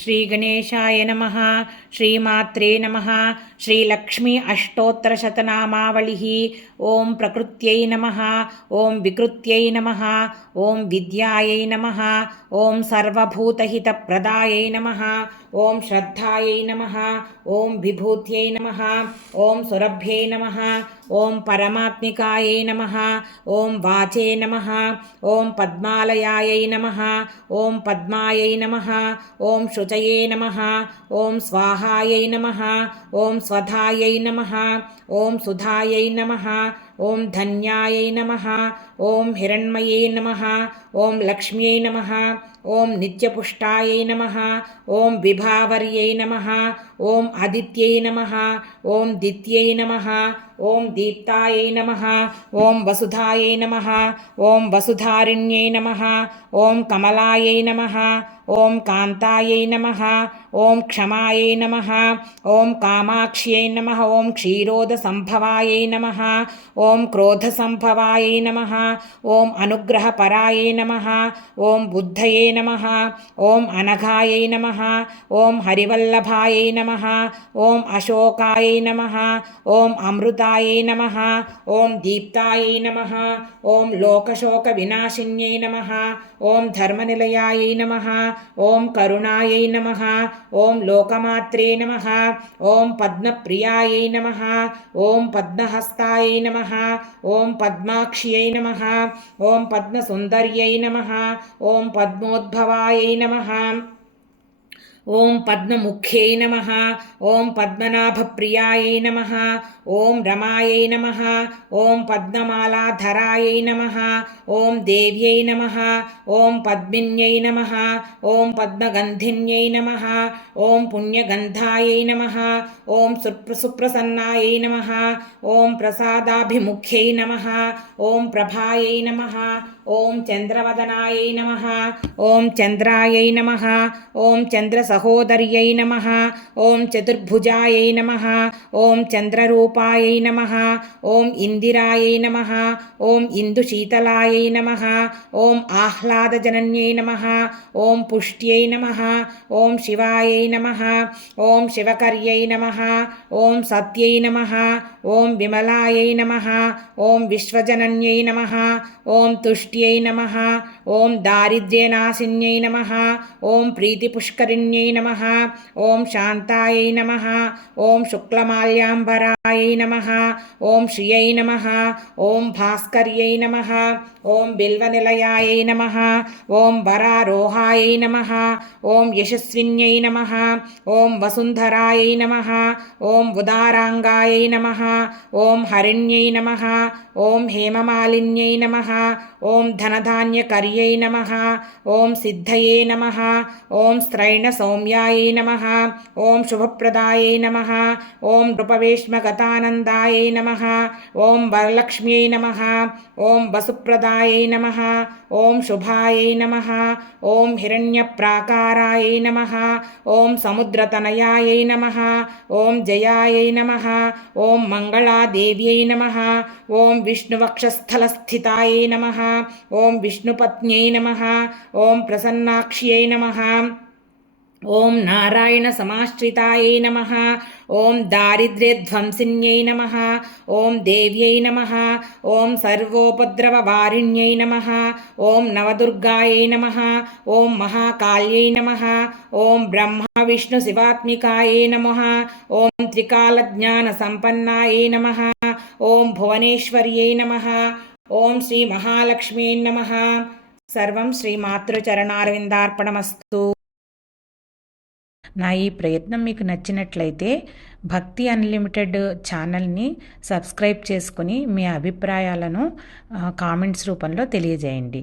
श्रीगणेशाय नमः। श्रीमात्रे नमः। श्रीलक्ष्मी अष्टोत्तरशतनामावलिः। ॐ प्रकृत्यै नमः। ॐ विकृत्यै नमः। ॐ विद्यायै नमः। ॐ सर्वभूतहितप्रदायै नमः। ॐ श्रद्धायै नमः। ॐ विभूत्यै नमः। ॐ सुरभ्यै नमः। ॐ परमात्मिकायै नमः। ॐ वाचे नमः। ॐ पद्मालयायै नमः। ॐ पद्मायै नमः। ॐ शुचये नमः। ॐ स्वाहायै नमः। ॐ स्वधायै नमः। ॐ सुधायै नमः। ॐ धन्यायै नमः। ॐ हिरण्मये नमः। ॐ लक्ष्म्यै नमः। ॐ नित्यपुष्टायै नमः। ॐ विभावर्यै नमः। ॐ आदित्यै नमः। ॐ दित्यै नमः। ॐ दीप्तायै नमः। ॐ वसुधायै नमः। ॐ वसुधारिण्यै नमः। ॐ कमलायै नमः। ॐ कान्तायै नमः। ॐ क्षमायै नमः। ॐ कामाक्ष्यै नमः। ॐ क्षीरोदसम्भवायै नमः। ॐ क्रोधसम्भवायै नमः। ॐ अनुग्रहपरायै नमः। ॐ बुद्धये नमः। ॐ अनघायै नमः। ॐ हरिवल्लभायै नमः। ॐ अशोकायै नमः। ॐ अमृतायै नमः। ॐ दीप्तायै नमः। ॐ लोकशोकविनाशिन्यै नमः। ॐ धर्मनिलयायै नमः। ॐ करुणायै नमः। ॐ लोकमात्रे नमः। ॐ पद्मप्रियायै नमः। ॐ पद्महस्तायै नमः। ॐ पद्माक्ष्यै नमः। ॐ पद्मसुन्दर्यै नमः। ॐ पद्मोद्भवायै नमः। ॐ पद्ममुख्यै नमः। ॐ पद्मनाभप्रियायै नमः। ॐ रमायै नमः। ॐ पद्ममालाधरायै नमः। ॐ देव्यै नमः। ॐ पद्मिन्यै नमः। ॐ पद्मगन्धिन्यै नमः। ॐ पुण्यगन्धायै नमः। ॐ सुप्रसन्नायै नमः। ॐ प्रसादाभिमुख्यै नमः। ॐ प्रभायै नमः। ॐ चन्द्रवदनायै नमः। ॐ चन्द्रायै नमः। ॐ चन्द्रसहोदर्यै नमः। ॐ चतुर्भुजायै नमः। ॐ चन्द्ररूपायै नमः। ॐ इन्दिरायै नमः। ॐ इन्दुशीतलायै नमः। ॐ आह्लादजनन्यै नमः। ॐ पुष्ट्यै नमः। ॐ शिवायै नमः। ॐ शिवकर्यै नमः। ॐ सत्यै नमः। ॐ विमलायै नमः। ॐ विश्वजनन्यै नमः। ॐ तुष्ट्यै नमः। ॐ दारिद्र्यनाशिन्यै नमः। ॐ प्रीतिपुष्करिण्यै नमः। ॐ शान्तायै नमः। ॐ शुक्लमाल्याम्बरायै नमः। ॐ श्रियै नमः। ॐ भास्कर्यै नमः। ॐ बिल्वनिलयायै नमः। ॐ वरारोहायै नमः। ॐ यशस्विन्यै नमः। ॐ वसुन्धरायै नमः। ॐ उदाराङ्गायै नमः। ॐ हरिण्यै नमः। ॐ हेममालिन्यै नमः। ॐ धनधान्यकर्यै नमः। ॐ सिद्धये नमः। ॐ स्त्रैणसौम्यायै नमः। ॐ शुभप्रदायै नमः। ॐ नृपवेश्मगतानन्दायै नमः। ॐ वरलक्ष्म्यै नमः। ॐ वसुप्रदायै नमः। ॐ शुभायै नमः। ॐ हिरण्यप्राकारायै नमः। ॐ समुद्रतनयायै नमः। ॐ जयायै नमः। ॐ मङ्गलादेव्यै नमः। ॐ विष्णुवक्षस्थलस्थितायै नमः। ॐ विष्णुपत्न्यै नमः। ॐ प्रसन्नाक्ष्यै नमः। ॐ नारायणसमाश्रितायै नमः। ॐ दारिद्र्यध्वंसिन्यै नमः। ॐ देव्यै नमः। ॐ सर्वोपद्रववारिण्यै नमः। ॐ नवदुर्गायै नमः। ॐ महाकाल्यै नमः। ॐ ब्रह्मविष्णुशिवात्मिकायै नमः। ॐ त्रिकालज्ञानसम्पन्नायै नमः। ॐ भुवनेश्वर्यै नमः। ॐ श्रीमहालक्ष्म्यै नमः। सर्वं శ్రీమాతృచరణారవిందార్పణమస్తు. నా ఈ ప్రయత్నం మీకు నచ్చినట్లయితే భక్తి అన్లిమిటెడ్ ఛానల్ని సబ్స్క్రైబ్ చేసుకుని మీ అభిప్రాయాలను కామెంట్స్ రూపంలో తెలియజేయండి.